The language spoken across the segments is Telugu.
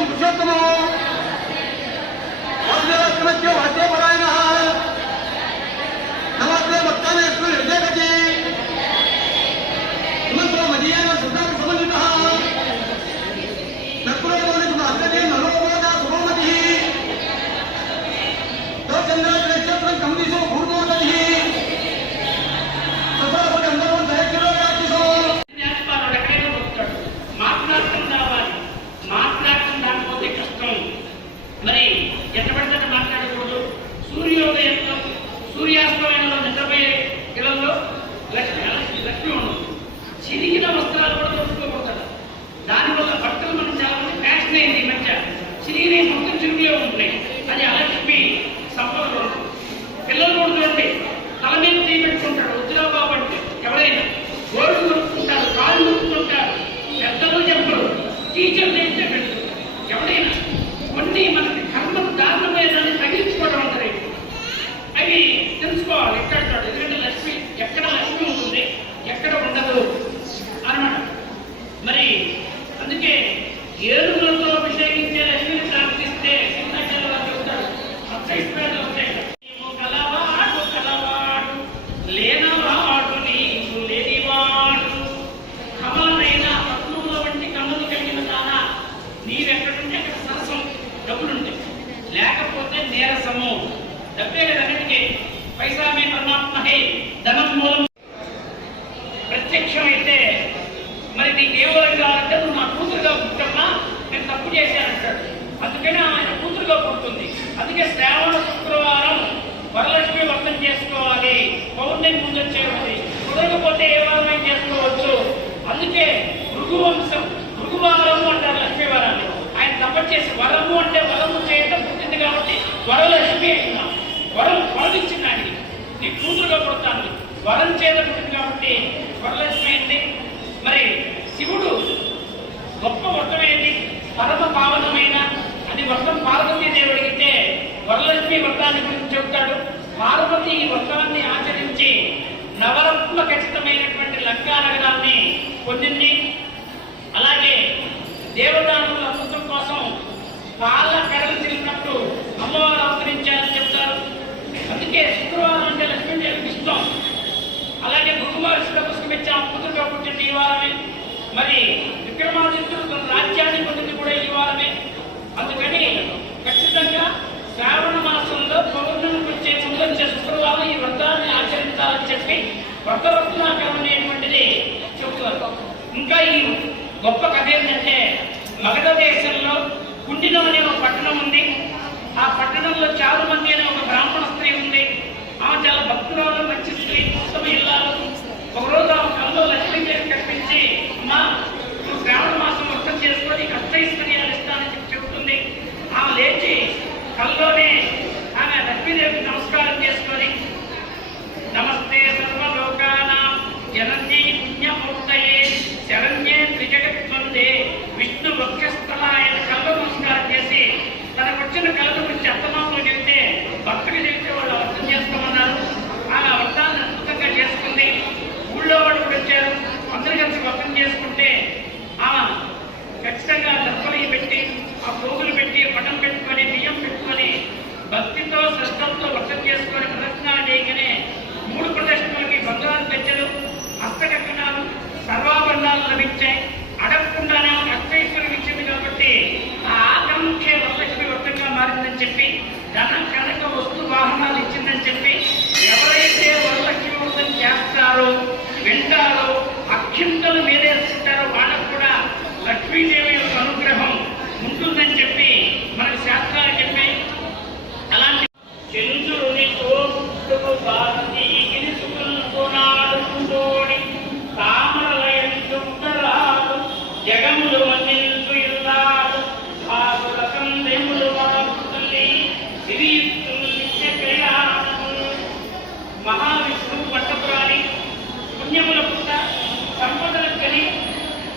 పురుషోత్తమ వరదలక్ష్మణ్యం అదే మరి ఎట్ట పడితే మాట్లాడకూడదు. సూర్యోదయంలో సూర్యాస్తమయంలో నిద్రపోయే ఇళ్ళలో లక్ష్మి లక్ష్మి ఉండదు. చిరిగిన వస్త్రాలు కూడా తొడుచుకోకూడదు దానివల్ల బట్టలు మనం చాలా మంది ఫ్యాషన్ అయింది ఈ మధ్య. చిరిగిన మొత్తం చిరుగులే ఉంటున్నాయి. నీవెక్కడుంటే అక్కడ సరసం డబ్బులుంటాయి. లేకపోతే నీరసము. డబ్బే కదా పైసా మే పరమాత్మ హే ధనం మూలం ప్రత్యక్షమైతే మరి నీకు ఏ వరం కావాలంటే నువ్వు నా కూతురుగా పుట్టమ్మా? నేను తప్పు చేశానంటాడు. అందుకనే ఆయన కూతురుగా పుడుతుంది. అందుకే శ్రావణ శుక్రవారం వరలక్ష్మి వ్రతం చేసుకోవాలి. పౌర్ణమి ముందు వచ్చేది కుదరకపోతే ఏ వారమైనా చేసుకోవచ్చు. అందుకే భృగువంశం. ఆయన చేసి వరము అంటే వరము చేయటం పుట్టింది కాబట్టి వరలక్ష్మి అయినా వరం వరం ఇచ్చింది ఆయనకి. నీ కూతురుగా పుడతాను. వరం చేత పుట్టింది కాబట్టి వరలక్ష్మి అయింది. మరి శివుడు గొప్ప వ్రతం ఏంటి? పరమ పావనమైన అది వ్రతం పార్వతీ దేవి అడిగితే వరలక్ష్మి వ్రతాన్ని గురించి చెబుతాడు. పార్వతి ఈ వ్రతాన్ని ఆచరించి నవరత్న ఖచ్చితమైనటువంటి లంకా నగరాన్ని పొందింది. అలాగే దేవతా పాల కడలు తిరిగినప్పుడు అమ్మవారు అవతరించారని చెప్తారు. అందుకే శుక్రవారం అంటే లక్ష్మీదేవికి ఇష్టం అలాగే భృగుమహర్షుల ఇచ్చిన అద్భుతంగా పుట్టింది ఈ వారమే. మరి విక్రమాదిత్యుడు తన రాజ్యాన్ని పొందింది కూడా ఈ వారమే. అందుకని ఖచ్చితంగా శ్రావణ మాసంలో పౌర్ణమి వచ్చే ముందు వచ్చే శుక్రవారం ఈ వ్రతాన్ని ఆచరించాలని చెప్పి వ్రతరత్నాకరం అనేటువంటిది చెబుతారు ఇంకా ఈ గొప్ప కథ ఏంటంటే మగధ దేశంలో గుండిలో అనే ఒక పట్టణం ఉంది. ఆ పట్టణంలో చాలా మంది అనే ఒక బ్రాహ్మణ స్త్రీ ఉంది. ఆమె చాలా భక్తురాలు మంచి స్త్రీ ఉత్తమ ఇల్లాలు. ఒకరోజు ఆమె కళ్ళలో లక్ష్మీదేవి కనిపించి అమ్మా నువ్వు శ్రావణ మాసం వర్షం చేసుకొని కష్టైశ్వర్యాలు ఇస్తానని చెప్పి చెబుతుంది. ఆమె లేచి కళ్ళలోనే ఆమె లక్ష్మీదేవికి నమస్కారం చేసుకొని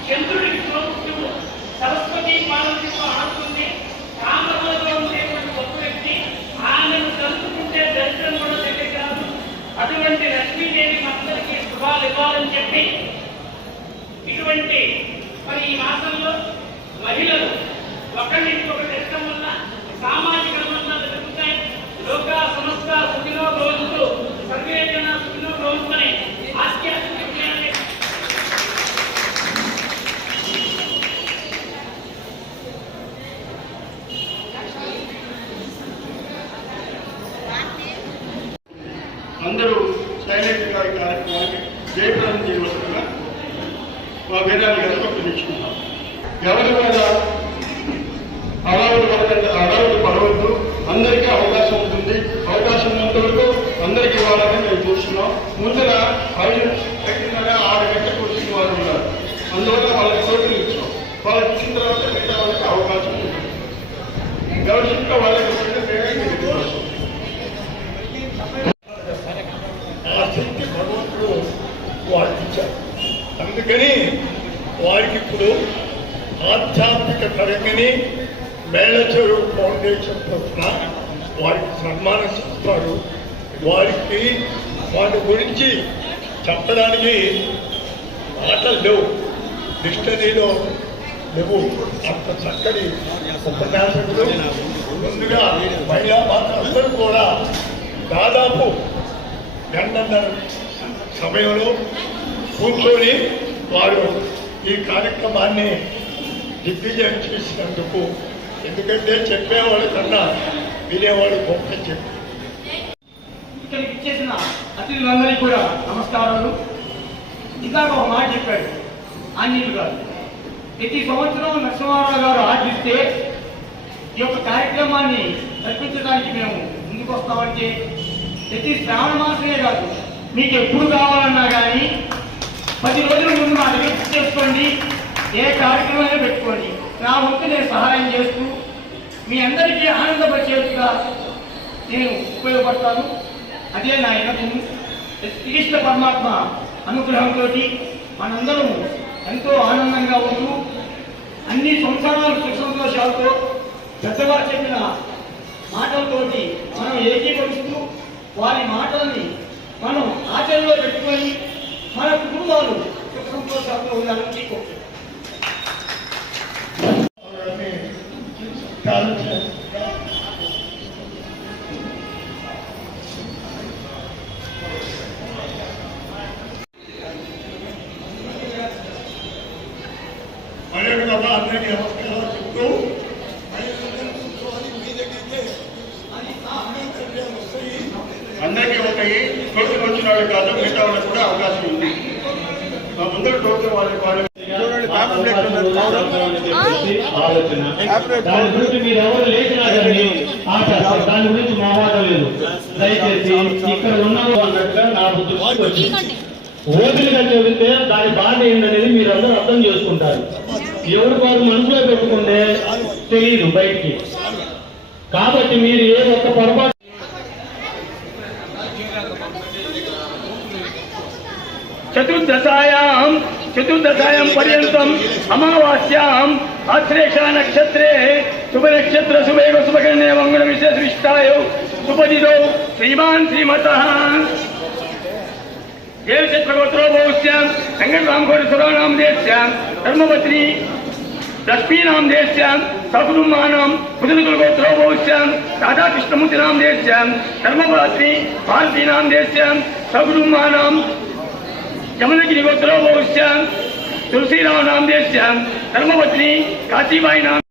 చంద్రుడికి తోడు సరస్వతి పార్వతితో ఆడుతుంది తామరలతో ఉండేటువంటి గొప్ప వ్యక్తి. ఆమెను తలుచుకుంటే దర్శనం కూడా దగ్గర కాదు. అటువంటి లక్ష్మీదేవి మనందరికీ శుభాలు ఇవ్వాలని చెప్పి ఇటువంటి మరి ఈ మాసంలో మహిళలు ఒకరికి ఒకటి ఇష్టం వల్ల సామాజిక అందరూ సైలెంట్గా ఈ కార్యక్రమానికి జయప్రదం చేయవలసిందిగా మా వేదాలు గారికి పిలుచుకున్నాం ఎవరి మీద అడవులు పడకండి అడవులు పడవద్దు. అందరికీ అవకాశం ఉంటుంది. అవకాశం ఉన్నంత వరకు అందరికీ ఇవ్వాలని మేము చూస్తున్నాం ముందర ఐదు గంటల ఆరు గంటలకు వచ్చిన వారు ఉన్నారు అందువల్ల వాళ్ళకి చోటులు ఇచ్చాం వాళ్ళకి ఇచ్చిన తర్వాత మిగతా వాళ్ళకి అవకాశం ఉంటుంది గవర్నమెంట్ వాళ్ళకి ఇవ్వండి, మేమే మీకు ఇవ్వాలి. ఆ శక్తి భగవంతుడు వారికి ఇచ్చారు అందుకని వారికి ఇప్పుడు ఆధ్యాత్మిక పరంగానే మేళచెరువు ఫౌండేషన్ తరఫున వారికి సన్మానం చేస్తారు. వారికి వాటి గురించి చెప్పడానికి మాటలు లేవు. డిక్షనరీలో లేవు. అంత చక్కటి ఉపన్యాసకులు. ముందుగా మహిళా మాత్రం కూడా దాదాపు గంటన్నర సమయంలో కూర్చొని వారు ఈ కార్యక్రమాన్ని దిగ్విజయం చేసినందుకు ఎందుకంటే చెప్పేవాడు కన్నా వినేవాడు గొప్ప చెప్పి. ఇక్కడికి ఇచ్చేసిన అతిథులందరికీ కూడా నమస్కారాలు. ఇందాక ఒక మాట చెప్పాడు. ఆంజనేయులు గారు ప్రతి సంవత్సరం నరసింహారావు గారు ఆర్జిస్తే ఈ యొక్క కార్యక్రమాన్ని నడిపించడానికి మేము ముందుకు వస్తామంటే ప్రతి శ్రావణ మాసమే కాదు. మీకు ఎప్పుడు కావాలన్నా కానీ పది రోజుల ముందు మా దగ్గర బుక్ చేసుకోండి. ఏ కార్యక్రమాన్ని పెట్టుకోండి. నా వంతు నేను సహాయం చేస్తూ మీ అందరికీ ఆనందపరిచేట్టుగా నేను ఉపయోగపడతాను. అదే నా ఎనకము శ్రీకృష్ణ పరమాత్మ అనుగ్రహంతో మనందరం ఎంతో ఆనందంగా ఉంటూ అన్ని సంసారాలు సుఖ సంతోషాలతో పెద్దవారు చెప్పిన మాటలతోటి మనం ఏకీకరిస్తూ వారి మాటల్ని మనం ఆచరణలో పెట్టుకొని మన కుటుంబాలు సుఖ సంతోషాలతో ఉండాలని వాళ్ళు కాదు మిగతా వాళ్ళకి కూడా అవకాశం ఉంది. మా ముందర టోకెన్ వాళ్ళకి వాళ్ళు దాని గురించి మీరు ఎవరు లేచినా కానీ ఆపేస్తారు దాని గురించి మొహమాట లేదు. దయచేసి ఇక్కడ ఉన్న అన్నట్టుగా నా బుద్ధి వచ్చింది ఓపికగా చెబితే దాని బాధ ఏందనేది మీరు అందరూ అర్థం చేసుకుంటారు. ఎవరు వారు మనసులో పెట్టుకుంటే తెలియదు బయటికి. కాబట్టి మీరు ఏ ఒక్క పొరపాటు చతుర్దశాయాం చతుర్దశాయాం పర్యంతం అమావాస్యాం ఆశ్లేష నక్షత్రే శుభ నక్షత్ర శుభేవ శుభగణే మంగళ విశేష విష్టాయ సుపదిదో శ్రీమాన్ శ్రీమత దేవచత్రగోత్రో భవిష్యాం వెంకటరామకోటి సురాణాం దేశ్యాం ధర్మపత్ని లక్ష్మీనాం దేశ్యాం సకుటుంబానాం కుదురుగోత్రో భవిష్యాం రాధాకృష్ణమూర్తినాం దేశ్యాం ధర్మపత్ని భారతీనాం దేశ్యాం సకుటుంబానాం యమనగిరి గోత్రో భవిష్యాం తులసీరావు నామ దేశ్యాం ధర్మపత్ని కాశీబాయి నామ